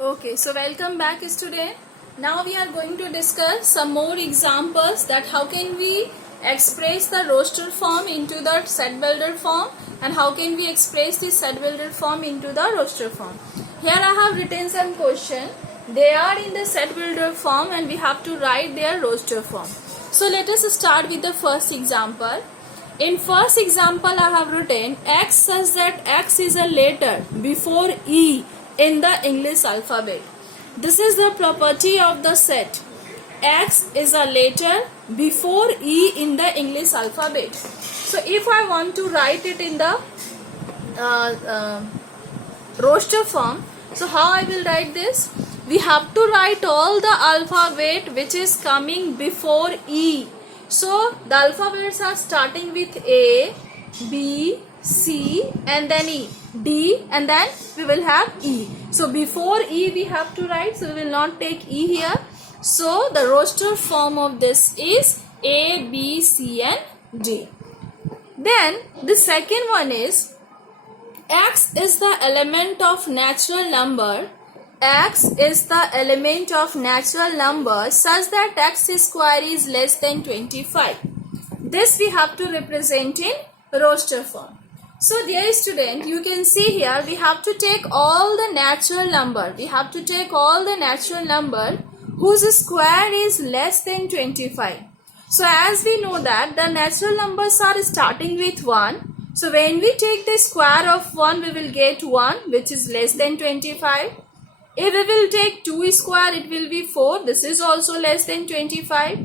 Okay, so welcome back student. Now we are going to discuss some more examples that how can we express the roster form into the set builder form and how can we express the set builder form into the roster form. Here I have written some question. They are in the set builder form and we have to write their roster form. So let us start with the first example. In first example I have written X such that X is a letter before E in the English alphabet. This is the property of the set. X is a letter before E in the English alphabet. So if I want to write it in the roster form, so how I will write this? We have to write all the alphabet which is coming before E. So the alphabets are starting with A, B, C and then E, D and then we will have E. So before E we have to write, so we will not take E here. So the roster form of this is A, B, C and D. Then the second one is X is the element of natural number. X is the element of natural number such that X square is less than 25. This we have to represent in roster form. So dear student, you can see here we have to take all the natural number. We have to take all the natural number whose square is less than 25. So as we know that the natural numbers are starting with 1. So when we take the square of 1, we will get 1 which is less than 25. If we will take 2 square, it will be 4. This is also less than 25.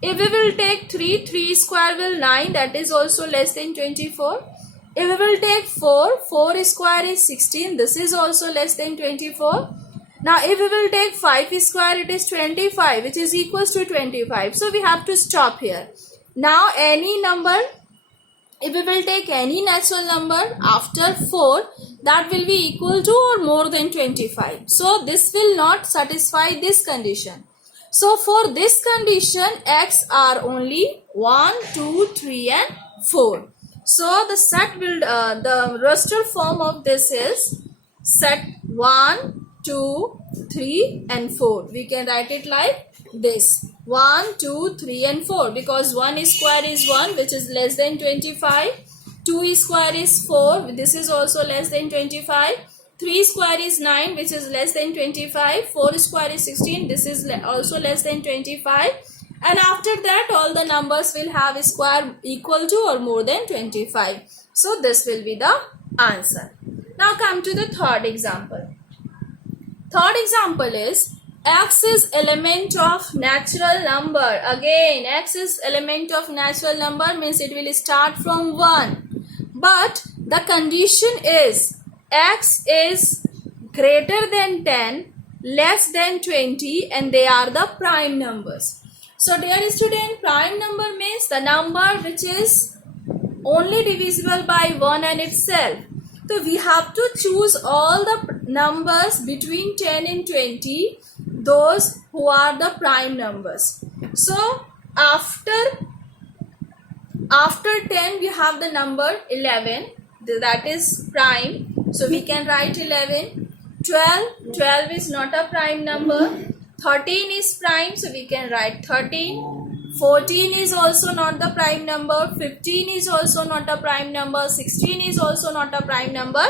If we will take 3, 3 square will 9. That is also less than 24. If we will take 4, 4 square is 16. This is also less than 24. Now if we will take 5 square, it is 25 which is equals to 25. So we have to stop here. Now any number, if we will take any natural number after 4, that will be equal to or more than 25. So this will not satisfy this condition. So for this condition, X are only 1, 2, 3 and 4. So the set build, the roster form of this is set 1, 2, 3 and 4. We can write it like this. 1, 2, 3 and 4 because 1 square is 1 which is less than 25. 2 square is 4. This is also less than 25. 3 square is 9 which is less than 25. 4 square is 16. This is also less than 25. And after that all the numbers will have a square equal to or more than 25. So this will be the answer. Now come to the third example. Third example is X is element of natural number. Again, X is element of natural number means it will start from 1. But the condition is X is greater than 10, less than 20 and they are the prime numbers. So dear student, prime number means the number which is only divisible by 1 and itself. So we have to choose all the numbers between 10 and 20, those who are the prime numbers. So after 10 we have the number 11, that is prime. So we can write 11. 12 is not a prime number. 13 is prime, so we can write 13. 14 is also not the prime number. 15 is also not a prime number. 16 is also not a prime number.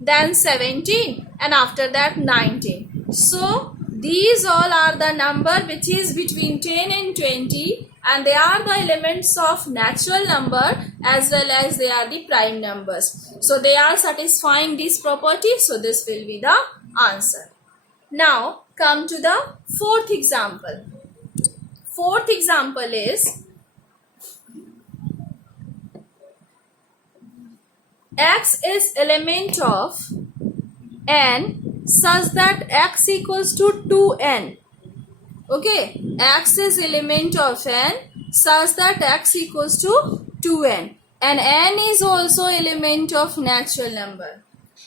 Then 17 and after that 19. So these all are the number which is between 10 and 20 and they are the elements of natural number as well as they are the prime numbers. So they are satisfying this property. So this will be the answer. Now come to the fourth example. Fourth example is X is element of n such that X equals to 2n. Okay, X is element of n such that X equals to 2n and n is also element of natural number.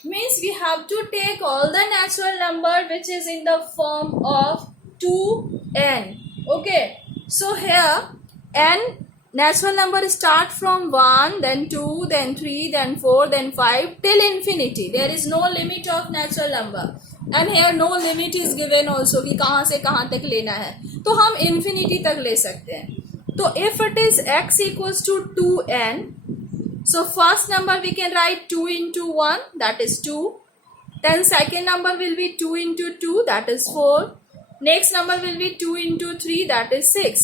Means we have to take all the natural number which is in the form of 2n. Okay, so here n natural number start from 1, then 2, then 3, then 4, then 5 till infinity. There is no limit of natural number. And here no limit is given also कि कहाँ से कहाँ तक लेना है, तो हम infinity तक ले सकते हैं. तो if it is x equals to 2n, so first number we can write 2 into 1, that is 2. Then second number will be 2 into 2, that is 4. Next number will be 2 into 3, that is 6.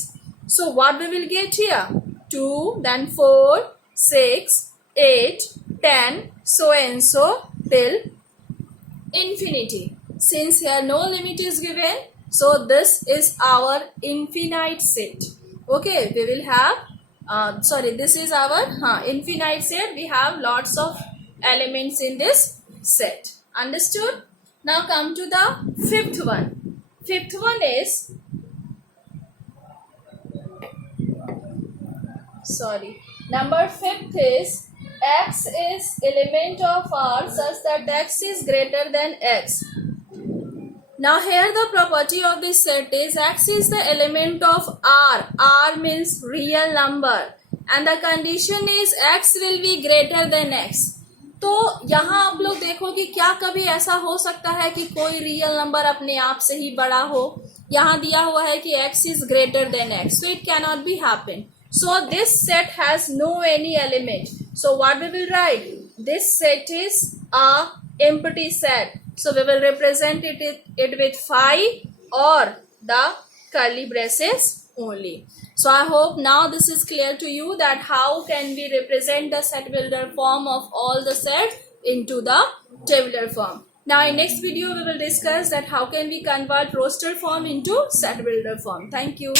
So what we will get here? 2, then 4, 6, 8, 10, so and so till infinity. Since here no limit is given, so this is our infinite set. Okay, we will have this is our infinite set. We have lots of elements in this set. Understood? Now come to the fifth one. Fifth one is number fifth is x is element of R such that x is greater than x. Now here the property of this set is x is the element of R. R means real number and the condition is x will be greater than x. तो यहाँ आप लोग देखो कि क्या कभी ऐसा हो सकता है कि कोई रियल नंबर अपने आप से ही बड़ा हो. यहाँ दिया हुआ है कि x is greater than x, so it cannot be happen. So this set has no any element. So what we will write? This set is a empty set. So we will represent it with phi or the curly braces only. So I hope now this is clear to you that how can we represent the set builder form of all the sets into the tabular form. Now in next video we will discuss that how can we convert roster form into set builder form. Thank you.